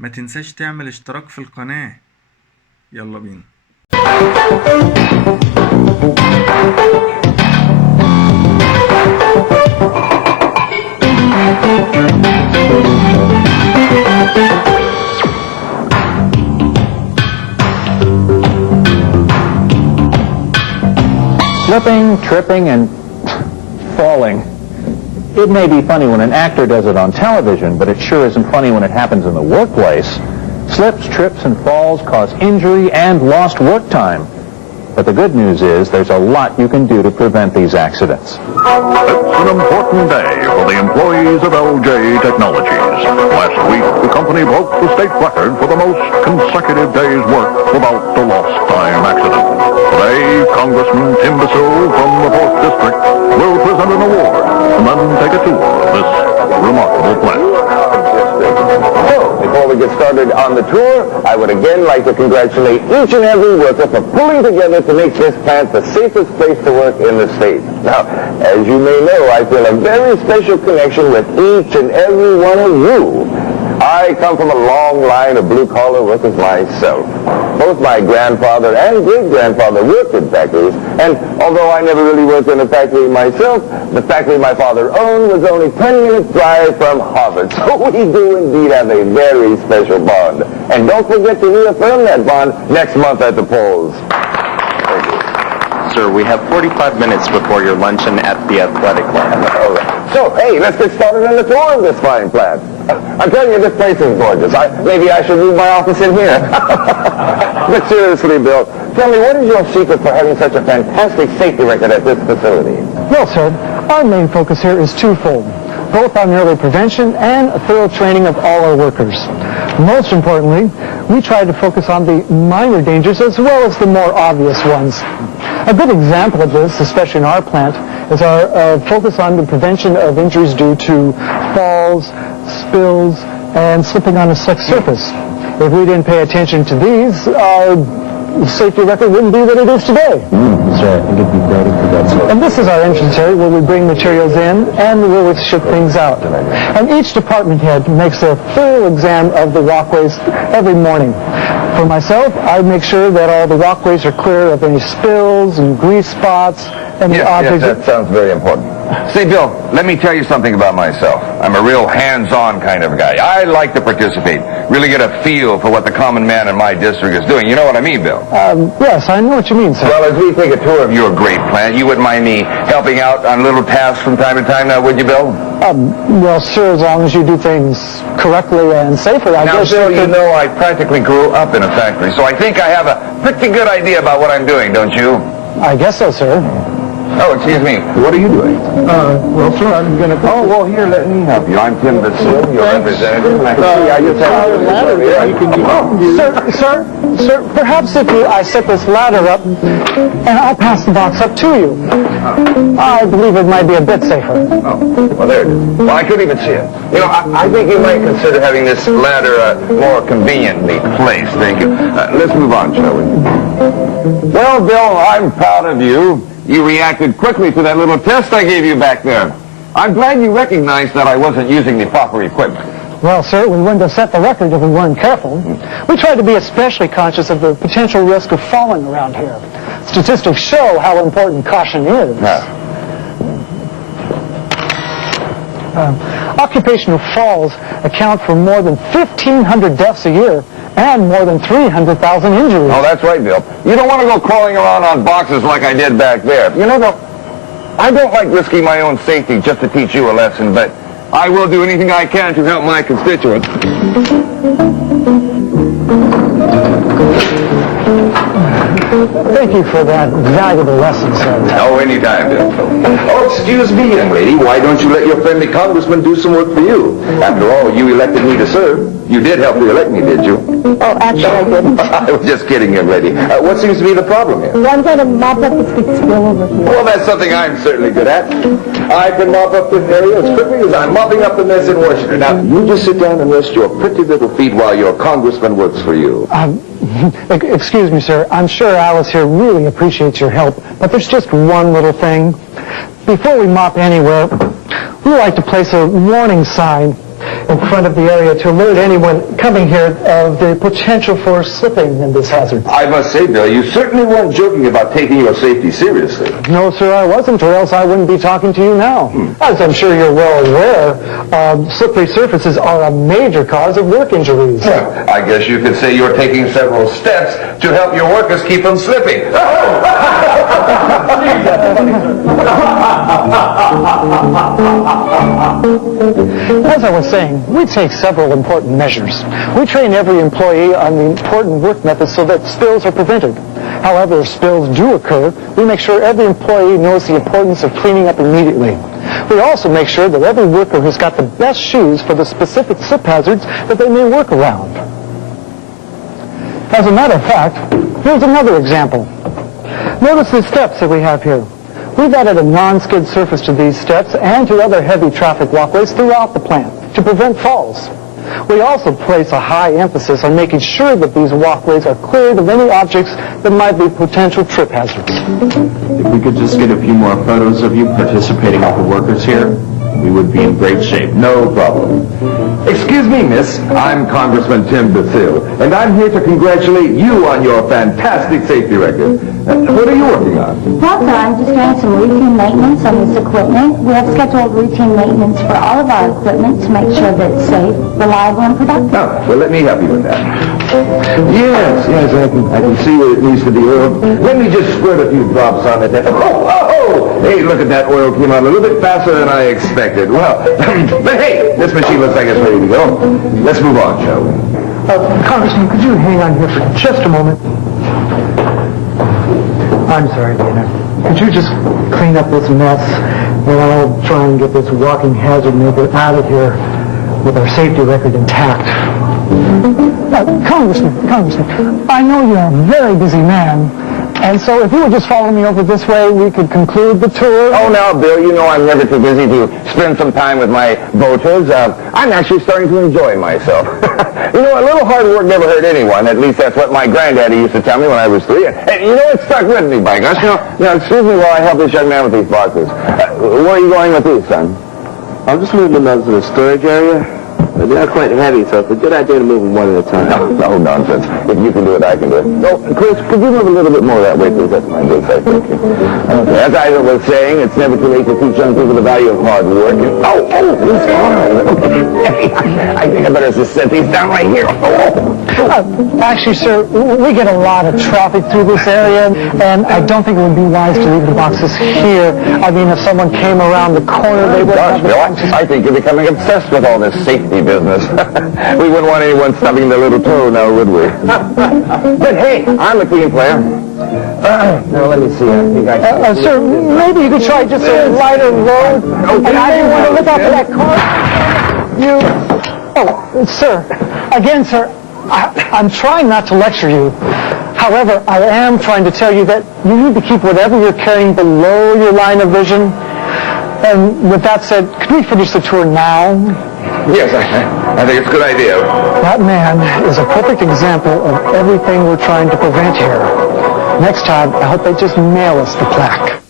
ما تنساش تعمل اشتراك في القناة. يلا بينا. Slipping, tripping, and falling. It may be funny when an actor does it on television, but it sure isn't funny when it happens in the workplace. Slips, trips, and falls cause injury and lost work time. But the good news is there's a lot you can do to prevent these accidents. It's an important day for the employees of LJ Technologies. Last week, the company broke the state record for the most consecutive days' work without a lost time accident. Today, Congressman Tim Bissell from the 4th District will present an award and then take a tour of this remarkable plant. Before we get started on the tour, I would again like to congratulate each and every worker for pulling together to make this plant the safest place to work in the state. Now, as you may know, I feel a very special connection with each and every one of you. I come from a long line of blue-collar workers myself. Both my grandfather and great-grandfather worked in factories, and although I never really worked in a factory myself, the factory my father owned was only 10 minutes drive from Harvard. So we do indeed have a very special bond. And don't forget to reaffirm that bond next month at the polls. Thank you. Sir, we have 45 minutes before your luncheon at the athletic lab. So, hey, let's get started on the tour of this fine plant. I'm telling you, this place is gorgeous. Maybe I should move my office in here. But seriously, Bill, tell me, what is your secret for having such a fantastic safety record at this facility? Well, sir, our main focus here is twofold, both on early prevention and a thorough training of all our workers. Most importantly, we try to focus on the minor dangers as well as the more obvious ones. A good example of this, especially in our plant, is our focus on the prevention of injuries due to falls, spills, and slipping on a slick surface. If we didn't pay attention to these, our safety record wouldn't be what it is today. Sir, I think it'd be great if we got some. And this is our entrance area where we bring materials in and where we ship things out. And each department head makes a thorough exam of the walkways every morning. For myself, I make sure that all the walkways are clear of any spills and grease spots and objects. Yes, that sounds very important. See, Bill, let me tell you something about myself. I'm a real hands-on kind of guy. I like to participate, really get a feel for what the common man in my district is doing. You know what I mean, Bill? Yes, I know what you mean, sir. Well, as we take a tour of your great plant, you wouldn't mind me helping out on little tasks from time to time now, would you, Bill? Well, sir, as long as you do things correctly and safely, I guess. Now, Bill, you know I practically grew up in a factory, so I think I have a pretty good idea about what I'm doing, don't you? I guess so, sir. Oh, excuse me. What are you doing? Well, sir, I'm going to... Oh, well, here, let me help you. I'm Tim Bissell, your representative. I can see how you Sir, perhaps if I set this ladder up, and I'll pass the box up to you. I believe it might be a bit safer. Oh, well, there it is. Well, I couldn't even see it. You know, I think you might consider having this ladder more conveniently placed. Thank you. Let's move on, shall we? Well, Bill, I'm proud of you. You reacted quickly to that little test I gave you back there. I'm glad you recognized that I wasn't using the proper equipment. Well, sir, we wouldn't have set the record if we weren't careful. We tried to be especially conscious of the potential risk of falling around here. Statistics show how important caution is. Occupational falls account for more than 1,500 deaths a year and more than 300,000 injuries. Oh, that's right, Bill. You don't want to go crawling around on boxes like I did back there. You know, Bill, I don't like risking my own safety just to teach you a lesson, but I will do anything I can to help my constituents. Thank you for that valuable lesson, sir. Oh, anytime, Bill. Oh, excuse me, young lady. Why don't you let your friendly congressman do some work for you? After all, you elected me to serve. You did help to elect me, did you? Oh, actually, I didn't. I was just kidding, young lady. What seems to be the problem here? I'm going to mop up this big spill over here. Well, that's something I'm certainly good at. I can mop up this area as quickly as I'm mopping up the mess in Washington. Now, you just sit down and rest your pretty little feet while your congressman works for you. Excuse me, sir. I'm sure Alice here really appreciates your help, but there's just one little thing. Before we mop anywhere, we like to place a warning sign in front of the area to alert anyone coming here of the potential for slipping in this hazard. I must say, Bill, you certainly weren't joking about taking your safety seriously. No, sir, I wasn't, or else I wouldn't be talking to you now. As I'm sure you're well aware, slippery surfaces are a major cause of work injuries. Well, I guess you could say you're taking several steps to help your workers keep from slipping. As I was saying, we take several important measures. We train every employee on the important work methods so that spills are prevented. However, if spills do occur, we make sure every employee knows the importance of cleaning up immediately. We also make sure that every worker has got the best shoes for the specific slip hazards that they may work around. As a matter of fact, here's another example. Notice the steps that we have here. We've added a non-skid surface to these steps and to other heavy traffic walkways throughout the plant to prevent falls. We also place a high emphasis on making sure that these walkways are cleared of any objects that might be potential trip hazards. If we could just get a few more photos of you participating with the workers here, we would be in great shape. No problem. Excuse me, miss. I'm Congressman Tim Bethil, and I'm here to congratulate you on your fantastic safety record. What are you working on? Well, sir, I'm just doing some routine maintenance on this equipment. We have scheduled routine maintenance for all of our equipment to make sure that it's safe, reliable, and productive. Oh, well, let me help you with that. Yes, I can see where it needs to be oiled. Let me just squirt a few drops on it. Oh! Hey, look at that. Oil came out a little bit faster than I expected. Well, but hey, this machine looks like it's ready to go. Let's move on, shall we? Congressman, could you hang on here for just a moment? I'm sorry, Dana. Could you just clean up this mess, and I'll try and get this walking hazard maker out of here with our safety record intact. Congressman, I know you're a very busy man, and so if you would just follow me over this way, we could conclude the tour. Oh, now, Bill, you know I'm never too busy to spend some time with my voters. I'm actually starting to enjoy myself. You know, a little hard work never hurt anyone. At least that's what my granddaddy used to tell me when I was 3. And you know, it stuck with me, by gosh. Now, excuse me while I help this young man with these boxes. Where are you going with these, son? I'm just moving them to the storage area. But they're not quite heavy, so it's a good idea to move them one at a time. No nonsense. If you can do it, I can do it. No, Chris, could you move a little bit more that way, please? That's my good side. Thank you. Okay. As I was saying, it's never too late to teach young people the value of hard work. And, these cars. I think I better just set these down right here. Actually, sir, we get a lot of traffic through this area, and I don't think it would be wise to leave the boxes here. I mean, if someone came around the corner, they would have... Bill, I think you're becoming obsessed with all this safety business. We wouldn't want anyone stubbing their little toe now, would we? But hey, I'm a team player. Now, let me see. Sir, maybe you could try just a lighter load. And I didn't want to look out for that car. Sir. Again, sir, I'm trying not to lecture you. However, I am trying to tell you that you need to keep whatever you're carrying below your line of vision. And with that said, could we finish the tour now? Yes, I think it's a good idea. That man is a perfect example of everything we're trying to prevent here. Next time, I hope they just mail us the plaque.